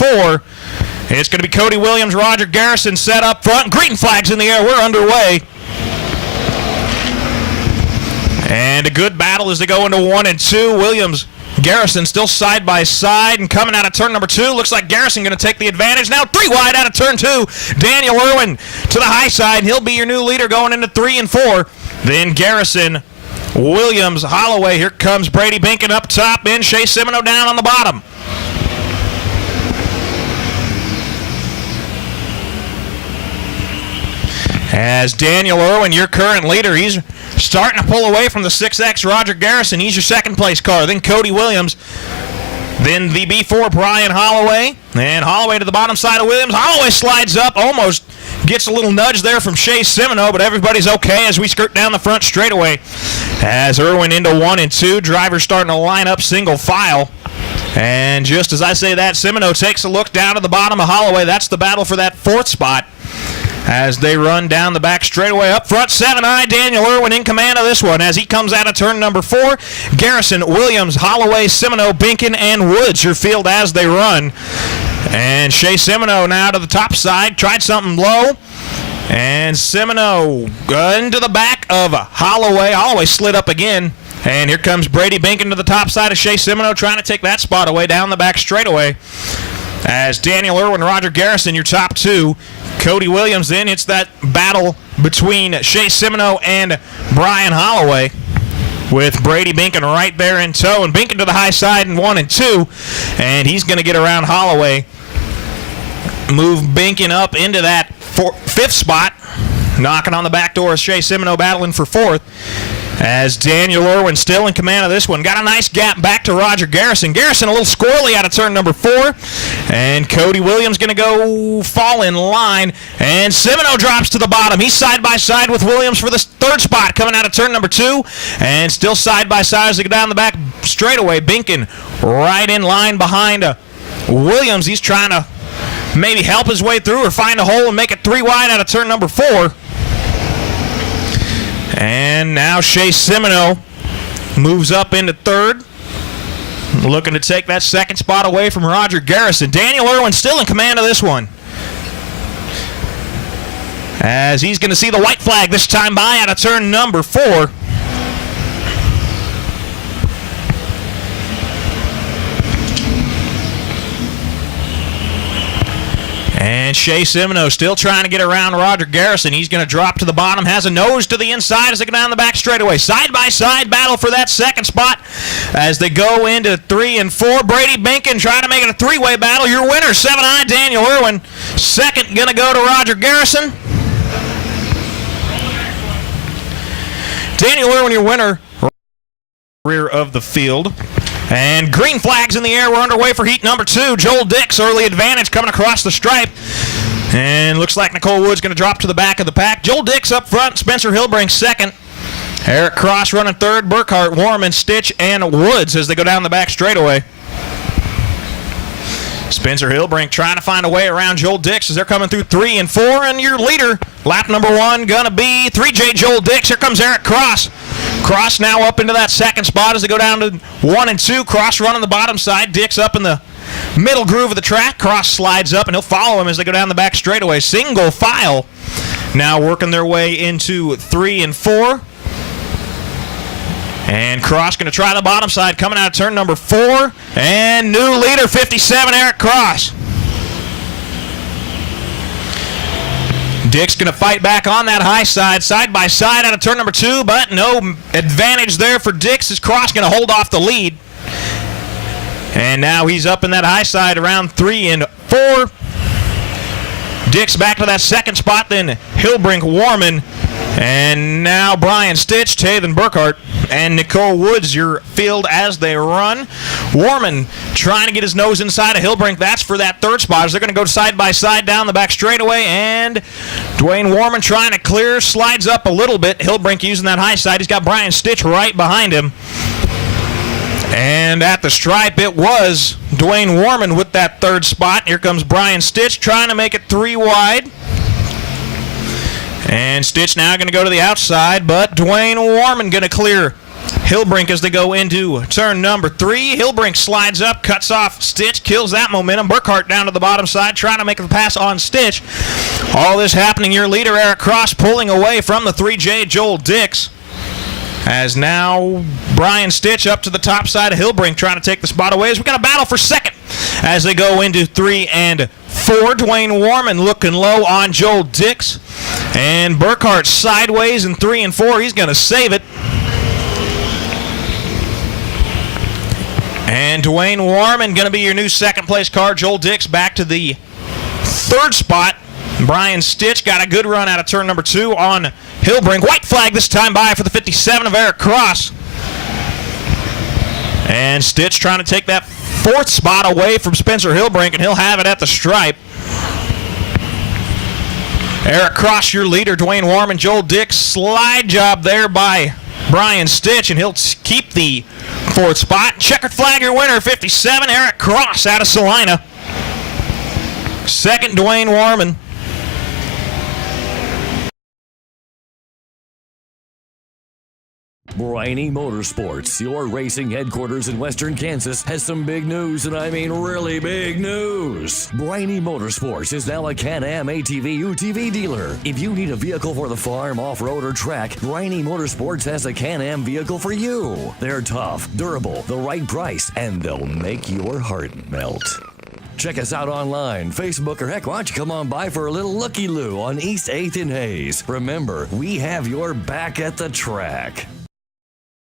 4. It's going to be Cody Williams, Roger Garrison set up front. Green flags in the air. We're underway. And a good battle as they go into 1 and 2. Williams, Garrison still side by side, and coming out of turn number 2. Looks like Garrison going to take the advantage. Now 3 wide out of turn 2. Daniel Irwin to the high side. He'll be your new leader going into 3 and 4. Then Garrison, Williams, Holloway. Here comes Brady Binkin up top, and Shea Semino down on the bottom. As Daniel Irwin, your current leader, he's starting to pull away from the 6X Roger Garrison. He's your second place car. Then Cody Williams. Then the B4 Brian Holloway. And Holloway to the bottom side of Williams. Holloway slides up, almost gets a little nudge there from Shea Semino, but everybody's okay as we skirt down the front straightaway. As Irwin into 1 and 2, drivers starting to line up single file. And just as I say that, Semino takes a look down at the bottom of Holloway. That's the battle for that 4th spot as they run down the back straightaway. Up front, 7i Daniel Irwin in command of this one as he comes out of turn number 4. Garrison, Williams, Holloway, Semino, Binkin, and Woods your field as they run. And Shea Semino now to the top side, tried something low. And Semino into the back of Holloway. Holloway slid up again. And here comes Brady Binkin to the top side of Shea Semino, trying to take that spot away down the back straightaway. As Daniel Irwin, Roger Garrison, your top 2. Cody Williams then. It's that battle between Shea Semino and Brian Holloway, with Brady Binkin right there in tow. And Binkin to the high side in 1 and 2. And he's going to get around Holloway. Move Binkin up into that 5th spot. Knocking on the back door is Shea Semino battling for 4th. As Daniel Irwin still in command of this one. Got a nice gap back to Roger Garrison. Garrison a little squirrely out of turn number 4. And Cody Williams going to go fall in line. And Semino drops to the bottom. He's side by side with Williams for the 3rd spot coming out of turn number 2. And still side by side as they go down the back straightaway. Binkin right in line behind Williams. He's trying to maybe help his way through or find a hole and make it 3 wide out of turn number 4. And now Shea Semino moves up into 3rd. Looking to take that 2nd spot away from Roger Garrison. Daniel Irwin still in command of this one, as he's going to see the white flag this time by out of turn number 4. And Shea Semino still trying to get around Roger Garrison. He's going to drop to the bottom, has a nose to the inside as they go down the back straightaway. Side-by-side battle for that 2nd spot as they go into 3 and 4. Brady Binkin trying to make it a 3-way battle. Your winner, 7i Daniel Irwin. 2nd going to go to Roger Garrison. Daniel Irwin, your winner, rear of the field. And green flags in the air. We're underway for heat number 2. Joel Dix, early advantage coming across the stripe. And looks like Nicole Wood's going to drop to the back of the pack. Joel Dix up front. Spencer Hillbrink 2nd. Eric Cross running 3rd. Burkhart, Warman, Stitch, and Woods as they go down the back straightaway. Spencer Hillbrink trying to find a way around Joel Dix as they're coming through 3 and 4. And your leader, lap number 1, going to be 3J Joel Dix. Here comes Eric Cross. Cross now up into that 2nd spot as they go down to 1 and 2. Cross running the bottom side. Dix up in the middle groove of the track. Cross slides up, and he'll follow him as they go down the back straightaway. Single file now working their way into 3 and 4. And Cross going to try the bottom side coming out of turn number 4. And new leader, 57, Eric Cross. Dix going to fight back on that high side by side out of turn number 2, but no advantage there for Dix as Cross going to hold off the lead. And now he's up in that high side around 3 and 4. Dix back to that 2nd spot, then Hillbrink, Warman, and now Brian Stitch, Tathan Burkhart, and Nicole Woods your field as they run. Warman trying to get his nose inside of Hillbrink. That's for that 3rd spot as they're going to go side by side down the back straightaway. And Dwayne Warman trying to clear, slides up a little bit. Hillbrink using that high side. He's got Brian Stitch right behind him. And at the stripe, it was Dwayne Warman with that 3rd spot. Here comes Brian Stitch trying to make it 3 wide. And Stitch now going to go to the outside, but Dwayne Warman going to clear Hillbrink as they go into turn number 3. Hillbrink slides up, cuts off Stitch, kills that momentum. Burkhart down to the bottom side, trying to make the pass on Stitch. All this happening, your leader, Eric Cross, pulling away from the 3J, Joel Dix. As now Brian Stitch up to the top side of Hillbrink, trying to take the spot away. As we got a battle for second as they go into 3 and 4. Dwayne Warman looking low on Joel Dix. And Burkhart sideways in 3 and 4. He's going to save it. And Dwayne Warman going to be your new second place car. Joel Dix back to the 3rd spot. Brian Stitch got a good run out of turn number 2 on Hillbrink. White flag this time by for the 57 of Eric Cross. And Stitch trying to take that 4th spot away from Spencer Hillbrink, and he'll have it at the stripe. Eric Cross, your leader. Dwayne Warman, Joel Dix. Slide job there by Brian Stitch, and he'll keep the 4th spot. Checkered flag, your winner, 57, Eric Cross out of Salina. Second, Dwayne Warman. Briney Motorsports, your racing headquarters in Western Kansas, has some big news, and I mean really big news. Briney Motorsports is now a Can-Am ATV UTV dealer. If you need a vehicle for the farm, off-road, or track, Briney Motorsports has a Can-Am vehicle for you. They're tough, durable, the right price, and they'll make your heart melt. Check us out online, Facebook, or heck, why don't you come on by for a little looky-loo on East 8th and Hayes. Remember, we have your back at the track.